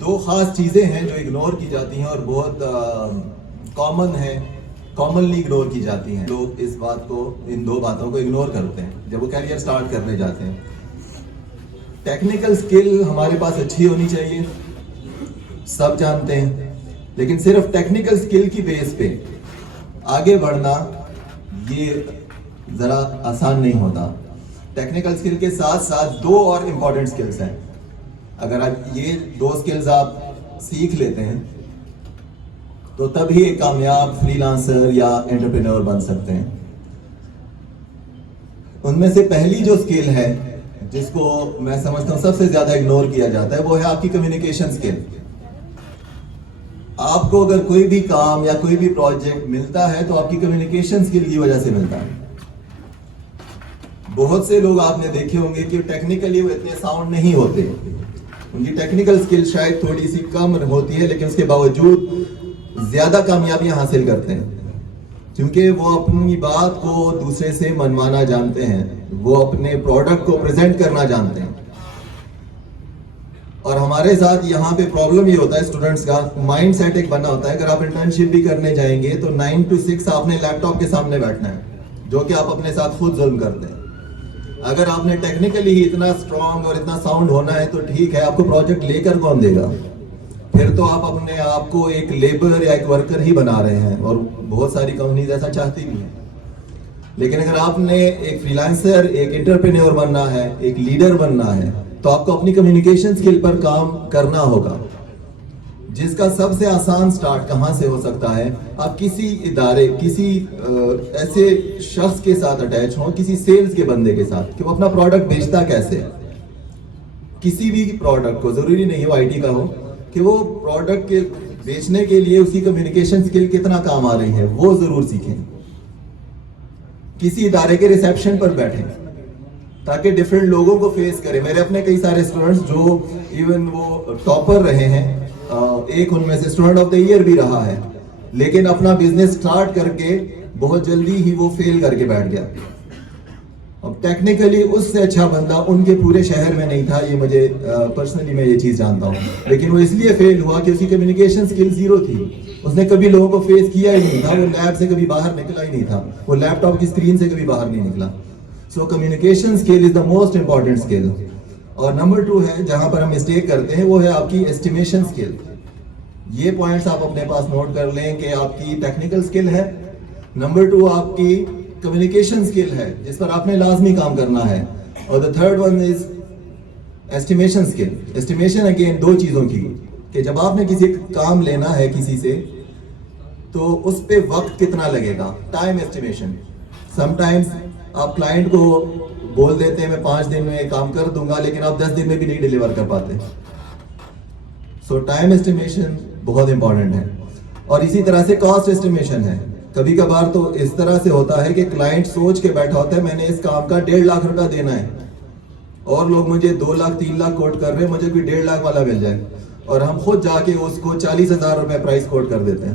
دو خاص چیزیں ہیں جو اگنور کی جاتی ہیں اور بہت کامن ہیں، کامنلی اگنور کی جاتی ہیں. لوگ اس بات کو، ان دو باتوں کو اگنور کرتے ہیں جب وہ کیریئر سٹارٹ کرنے جاتے ہیں. ٹیکنیکل سکل ہمارے پاس اچھی ہونی چاہیے، سب جانتے ہیں، لیکن صرف ٹیکنیکل سکل کی بیس پہ آگے بڑھنا یہ ذرا آسان نہیں ہوتا. ٹیکنیکل سکل کے ساتھ ساتھ دو اور امپورٹنٹ سکلز ہیں. اگر آپ یہ دو سکلز آپ سیکھ لیتے ہیں تو تب ہی ایک کامیاب فری لانسر یا انٹرپرینور بن سکتے ہیں. ان میں سے پہلی جو سکل ہے جس کو میں سمجھتا ہوں سب سے زیادہ اگنور کیا جاتا ہے وہ ہے آپ کی کمیونیکیشن سکل. آپ کو اگر کوئی بھی کام یا کوئی بھی پروجیکٹ ملتا ہے تو آپ کی کمیونیکیشن سکل کی وجہ سے ملتا ہے. بہت سے لوگ آپ نے دیکھے ہوں گے کہ ٹیکنیکلی وہ اتنے ساؤنڈ نہیں ہوتے، ان کی ٹیکنیکل سکل شاید تھوڑی سی کم ہوتی ہے، لیکن اس کے باوجود زیادہ کامیابیاں حاصل کرتے ہیں کیونکہ وہ اپنی بات کو دوسرے سے منوانا جانتے ہیں، وہ اپنے پروڈکٹ کو پریزنٹ کرنا جانتے ہیں. اور ہمارے ساتھ یہاں پہ پرابلم یہ ہوتا ہے اسٹوڈنٹس کا مائنڈ سیٹ ایک بنا ہوتا ہے. اگر آپ انٹرنشپ بھی کرنے جائیں گے تو 9 to 6 آپ نے لیپ ٹاپ کے سامنے بیٹھنا ہے، جو کہ آپ اپنے ساتھ خود ظلم کرتے ہیں. اگر آپ نے ٹیکنیکلی ہی اتنا اسٹرانگ اور اتنا ساؤنڈ ہونا ہے تو ٹھیک ہے، آپ کو پروجیکٹ لے کر کون دے گا؟ پھر تو آپ اپنے آپ کو ایک لیبر یا ایک ورکر ہی بنا رہے ہیں، اور بہت ساری کمپنیز ایسا چاہتی بھی ہیں. لیکن اگر آپ نے ایک فری لانسر، ایک انٹرپرینور بننا ہے، ایک لیڈر بننا ہے تو آپ کو اپنی کمیونیکیشن سکل پر کام کرنا ہوگا، جس کا سب سے آسان سٹارٹ کہاں سے ہو سکتا ہے؟ آپ کسی ادارے، کسی ایسے شخص کے ساتھ اٹیچ ہوں، کسی سیلز کے بندے کے ساتھ کہ وہ اپنا پروڈکٹ بیچتا کیسے ہے. کسی بھی پروڈکٹ کو، ضروری نہیں ہو آئی ٹی کا ہو، کہ وہ پروڈکٹ کے بیچنے کے لیے اس کی کمیونیکیشن سکل کتنا کام آ رہی ہے وہ ضرور سیکھیں. کسی ادارے کے ریسیپشن پر بیٹھیں تاکہ ڈیفرنٹ لوگوں کو فیس کریں. میرے اپنے کئی سارے اسٹوڈنٹس جو ایون وہ ٹاپر رہے ہیں، ایک ان میں سے اسٹوڈنٹ آف دا ایئر بھی رہا ہے، لیکن اپنا بزنس سٹارٹ کر کے بہت جلدی ہی وہ فیل کر کے بیٹھ گیا. اب ٹیکنیکلی اس سے اچھا بندہ ان کے پورے شہر میں نہیں تھا، یہ مجھے پرسنلی میں یہ چیز جانتا ہوں. لیکن وہ اس لیے فیل ہوا کہ اس کی کمیونیکیشن سکل زیرو تھی. اس نے کبھی لوگوں کو فیس کیا ہی نہیں تھا، وہ لیب سے کبھی باہر نکلا ہی نہیں تھا، وہ لیپ ٹاپ کی اسکرین سے کبھی باہر نہیں نکلا. So communication skill is the most important skill. اور نمبر 2 ہے جہاں پر ہم مسٹیک کرتے ہیں، وہ ہے آپ کی ایسٹیمیشن سکل. یہ پوائنٹس آپ اپنے پاس نوٹ کر لیں کہ آپ کی ٹیکنیکل سکل ہے، نمبر 2 آپ کی کمیونیکیشن سکل ہے جس پر آپ نے لازمی کام کرنا ہے، اور the third one is estimation skill. estimation again دو چیزوں کی، کہ جب آپ نے کسی کام لینا ہے کسی سے تو اس پہ وقت کتنا لگے گا، ٹائم ایسٹیمیشن. سم ٹائمز آپ کلائنٹ کو بول دیتے ہیں میں 5 دن میں کام کر دوں گا، لیکن آپ 10 دن میں بھی نہیں ڈیلیور کر پاتے. سو ٹائم ایسٹیمیشن بہت امپورٹنٹ ہے. اور اسی طرح سے کاسٹ ایسٹیمیشن ہے. کبھی کبھار تو اس طرح سے ہوتا ہے کہ کلائنٹ سوچ کے بیٹھا ہوتا ہے میں نے اس کام کا 1.5 لاکھ روپیہ دینا ہے، اور لوگ مجھے 2 لاکھ 3 لاکھ کوٹ کر رہے ہیں، مجھے کوئی 1.5 لاکھ والا مل جائے، اور ہم خود جا کے اس کو 40,000 روپے پرائز کوٹ کر دیتے ہیں.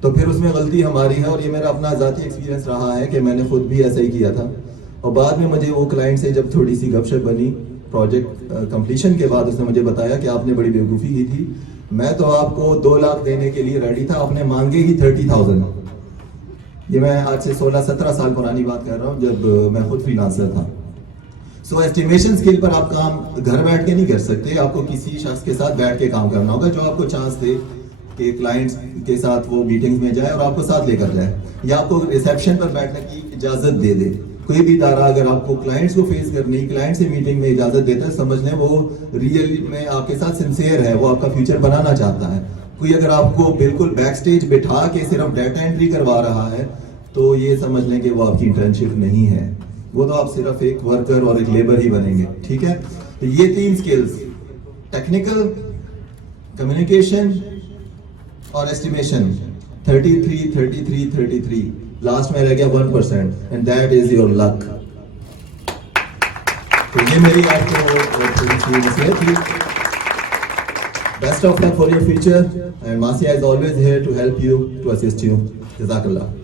تو پھر اس میں غلطی ہماری ہے، اور یہ میرا اپنا ذاتی ایکسپیرینس رہا ہے کہ میں نے خود بھی ایسا ہی کیا تھا. اور بعد میں مجھے وہ کلائنٹ سے جب تھوڑی سی گپ شپ بنی پروجیکٹ کمپلیشن کے بعد، اس نے مجھے بتایا کہ آپ نے بڑی بیوقوفی کی تھی، میں تو آپ کو 2 لاکھ دینے کے لیے ریڈی تھا، آپ نے مانگے ہی 30,000. یہ میں آج سے 16-17 سال پرانی بات کر رہا ہوں جب میں خود فری لانسر تھا. سو ایسٹیمیشن سکل پر آپ کام گھر بیٹھ کے نہیں کر سکتے، آپ کو کسی شخص کے ساتھ بیٹھ کے کام کرنا ہوگا جو آپ کو چانس دے کہ کلائنٹس کے ساتھ وہ میٹنگز میں جائے اور آپ کو ساتھ لے کر جائے، یا آپ کو ریسیپشن پر بیٹھنے کی اجازت دے دے. کوئی بھی ادارہ اگر آپ کو کلائنٹس کو فیس کرنی، کلائنٹ سے میٹنگ میں اجازت دیتا ہے، سمجھ لیں وہ ریئل میں آپ کے ساتھ سنسیئر ہے، وہ آپ کا فیوچر بنانا چاہتا ہے. کوئی اگر آپ کو بالکل بیک سٹیج بٹھا کے صرف ڈیٹا انٹری کروا رہا ہے تو یہ سمجھ لیں کہ وہ آپ کی انٹرنشپ نہیں ہے، وہ تو آپ صرف ایک ورکر اور ایک لیبر ہی بنیں گے. ٹھیک ہے، تو یہ 3 سکلز، ٹیکنیکل، کمیونیکیشن اور ایسٹیمیشن. 33 لاسٹ میں رہ گیا 1%، and that is your luck. تو یہ میری آپ کو تھوڑی سی نصیحت تھی. Best of luck for your future, and Masiha is always here to help you, to assist you. جزاک اللہ.